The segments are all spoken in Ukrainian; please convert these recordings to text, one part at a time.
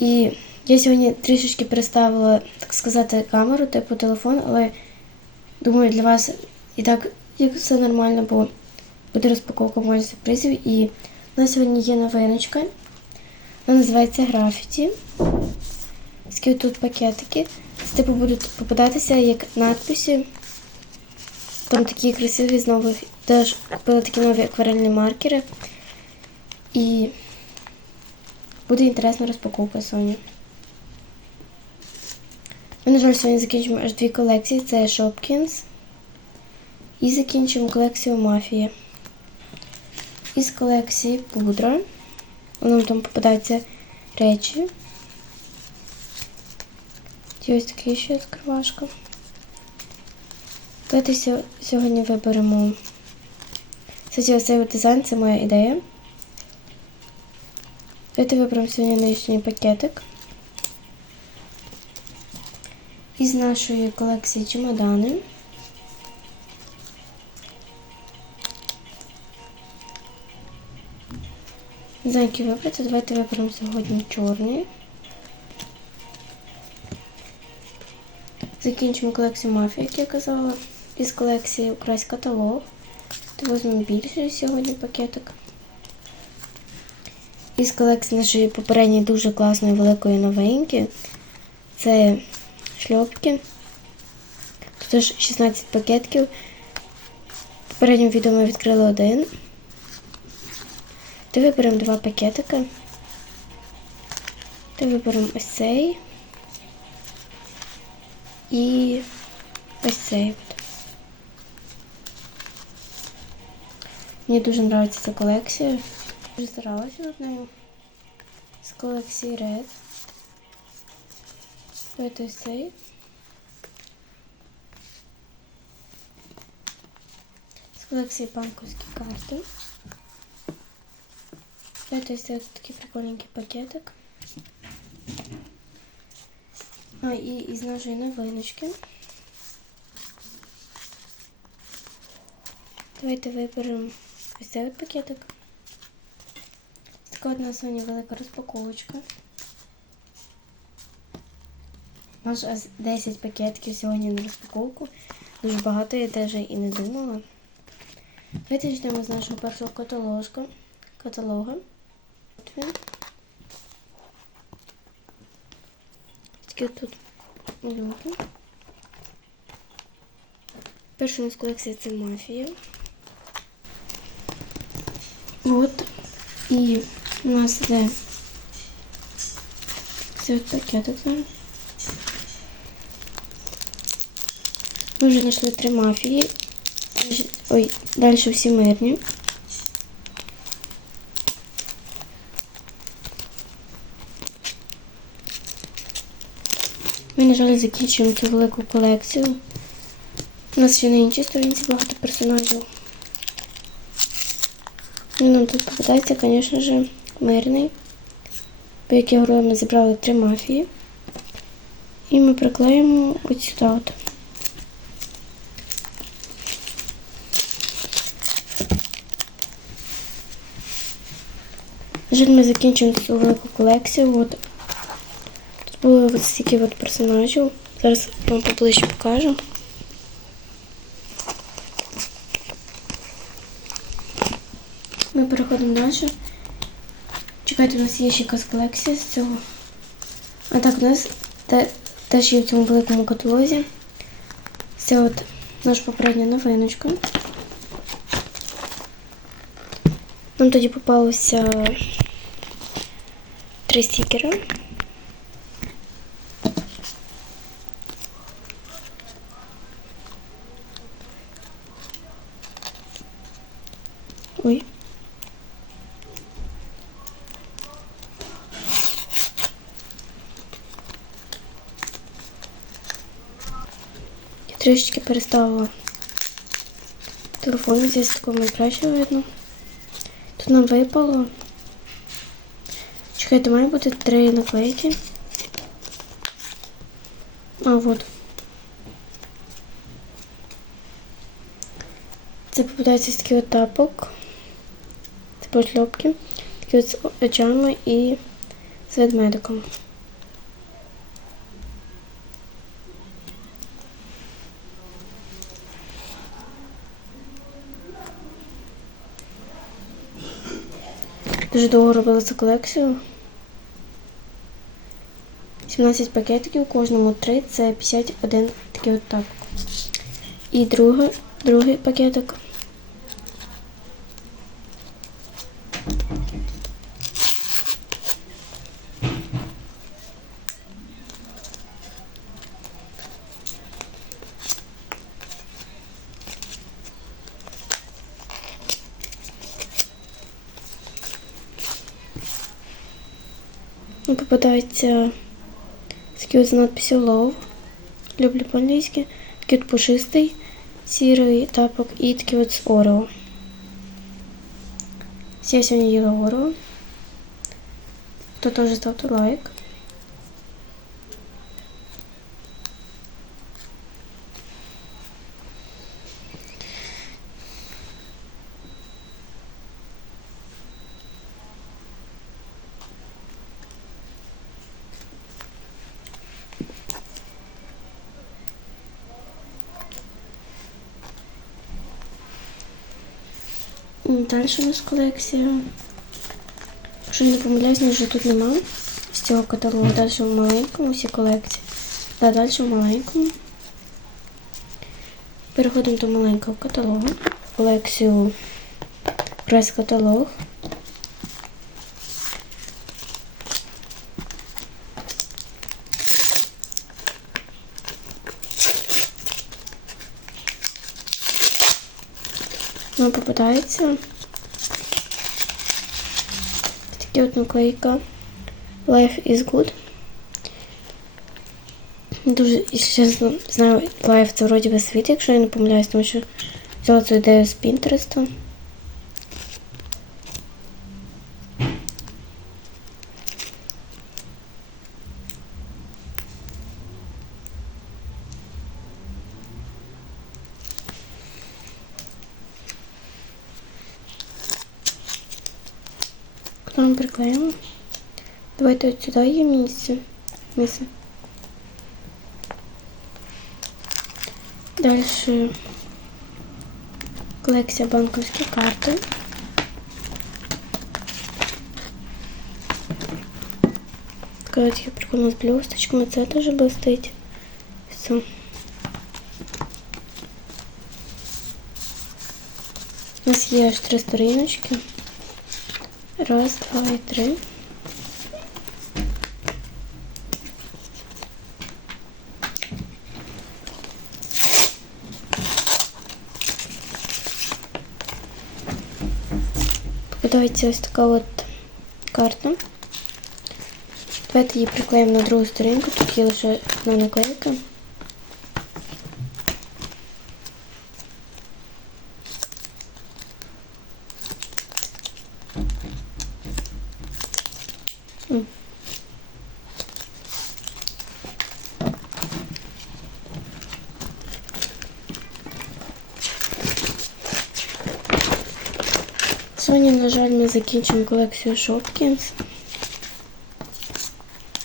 І я сьогодні трішечки переставила, так сказати, камеру, типу телефон, але думаю, для вас і так як все нормально, бо буде розпаковка моїх сюрпризів. І у нас сьогодні є новиночка. Вона називається графіті. Такі тут пакетики. Це типу будуть попадатися як надписи. Там такі красиві з нових. Теж купила такі нові акварельні маркери. І буде інтересна розпаковка Соні. Ми, на жаль, сьогодні закінчимо аж дві колекції. Це Shopkins. І закінчимо колекцію Мафія. Із колекції пудра. Воно там попадаються речі. І ось такий ще скривашка. Давайте сьогодні виберемо. Кстати, ось цей дизайн це моя ідея. Давайте виберемо сьогодні нижній пакетик. Із нашої колекції чемодани. Не знаю, який вибрати. Давайте виберемо сьогодні чорний. Закінчимо колекцію мафії, як я казала. Із колекції украсть каталог. То візьмемо більший сьогодні пакетик. Із колекції нашої попередньої дуже класної великої новинки. Це шльопки. Тут 16 пакетків. В попередньому відео ми відкрили один. То виберемо два пакетика. То виберемо ось цей. І ось цей. Мені дуже подобається ця колекція. Дуже старалася над нею. З колекції Red. Ось цей. З колекції банковські карти. Давайте ось цей такий прикольненький пакетик. А, і із нашої новиночки. Давайте виберемо ось цей пакетик. У нас сьогодні велика розпаковочка. У нас аж 10 пакетків сьогодні на розпаковку. Дуже багато, я теж і не думала. Почнемо з нашого першого каталожка. Каталога. От він. Такі тут малюнки. Перша у нас колекція це мафія. От. І у нас йде цей от пакетик зараз. Ми вже знайшли три мафії. Ой, далі всі мирні. Ми, на жаль, закінчуємо цю велику колекцію. У нас ще на іншій сторінці багато персонажів. Нам тут попадається, звісно ж, мирний. По якій герої ми зібрали три мафії. І ми приклеїмо ось сюди. От. Жаль, ми закінчимо цю велику колекцію. От. Тут було ось стільки от персонажів. Зараз вам поближче покажу. Ми переходимо далі. Чекайте, у нас є ще якась колекція з цього. А так, у нас те- теж є в цьому великому каталозі. Це от наша попередня новиночка. Нам тоді попалося три стікери. Ой. Трішечки переставила телефон, здесь такому краще видно. Тут нам випало. Чекайте, має бути три наклейки. А, от. Це попадається такий от тапок. Це пошльопки. Такі от з очами і з ведмедиком. Дуже довго робила цю колекцію. 17 пакетиків, у кожному 3, це 51 такий от так. І друге, другий пакетик. Ну, Попадається такий с надписью Love. Люблю по-англійськи. Такий от пушистий, сірий тапок і такий от з Орео. Я сьогодні їла Орео. Хто теж ставте лайк. Далі у нас колекція. Якщо не помиляюсь, вже тут нема з цього каталогу. Далі в маленькому всі колекції. Та далі в маленькому. Переходимо до маленького каталогу. Колекцію прес-каталог. Нам попадається такі от наклейка Life is good. Дуже, якщо чесно, знаю, Life це вроді би світ, якщо я не помиляюсь, тому що взяла цю ідею з Pinterest. Ми приклеїмо? Давайте от сюди є місце. Місце. Далі колекція банківські карти. Така от є прикольна з блісточками, це теж блистить. Все. У нас є аж три сторіночки. Раз, два і три. Попадається ось така от карта. Давайте її приклеїмо на другу сторінку, тут є лише одна наклейка. М. Сьогодні, на жаль, ми закінчимо колекцію Shopkins.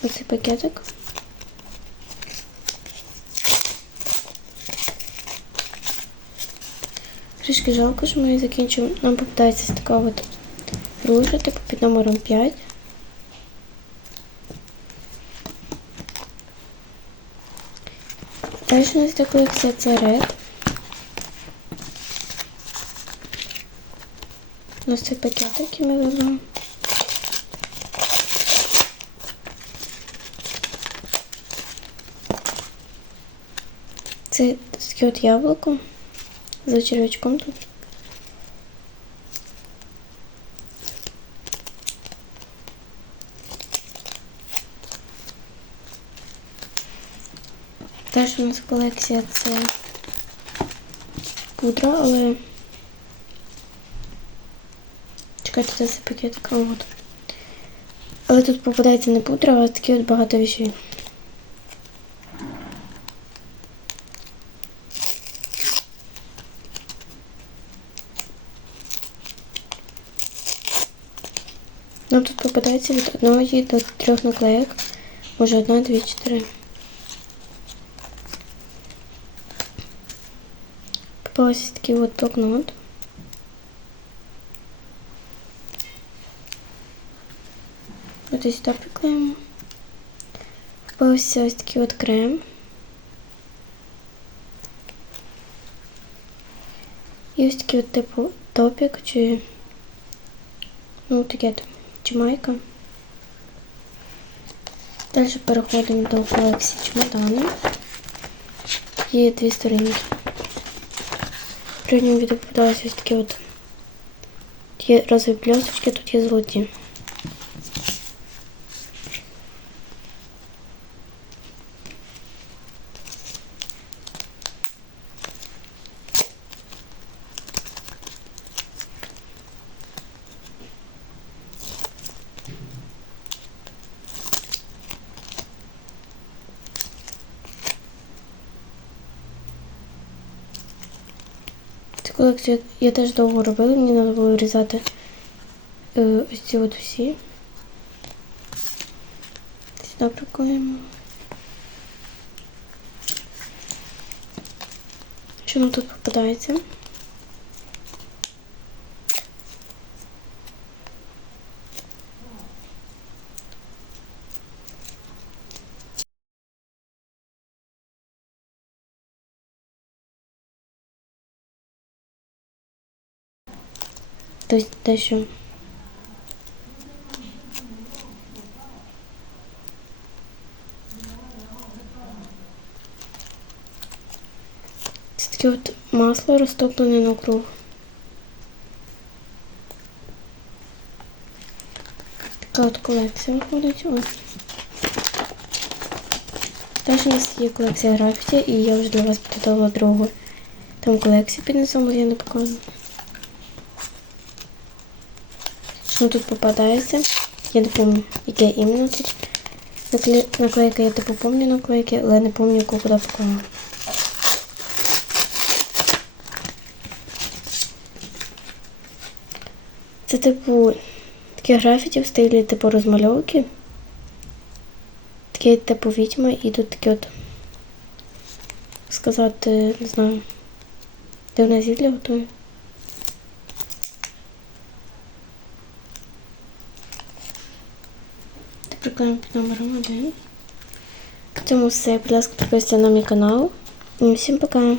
Оцей пакетик. Трішки жалко, що ми її закінчимо. Нам попадається така от ружа, типу під номером 5. Далі у нас така колекція це Red. Ось цей пакет, який ми вибрали. Це таке от яблуко за червячком тут. Теж у нас колекція це пудра, але чекайте, це цей пакетик, а от. Але тут попадається не пудра, а такі от багато вещей. Нам тут попадається від одної до трьох наклеїк. Може одна, дві, чотири. Попався такий от блокнот. І сюди приклеїмо. Попався ось такий от крем. І ось такий от типу топік чи ну таке там, чи майка. Далі переходимо до колекції чемодану. Є дві сторінки. При ньому відео попадалися ось такі от є розові блісточки, тут є золоті. Цю колекцію я теж довго робила, мені треба було вирізати е, ось ці от усі. Сюди прикоємо. Нам тут попадається? Тобто дещо. Це таке от масло розтоплене на круг. Така от колекція виходить. Ось. Теж у нас є колекція графіті, і я вже для вас підготувала другу. Там колекцію під низом, але я не показую. Що тут попадається? Я не пам'ятаю, яке іменно тут. Накле- Наклейка я типу пам'ятаю наклейки, але не пам'ятаю, яку куди поклала. Це типу таке графіті в стилі типу розмальовки. Таке типу відьма і тут таке от сказати, не знаю, дивне зілля готує. Та під номером один. В цьому все. Будь ласка, підписуйтесь на мій канал. І всім пока.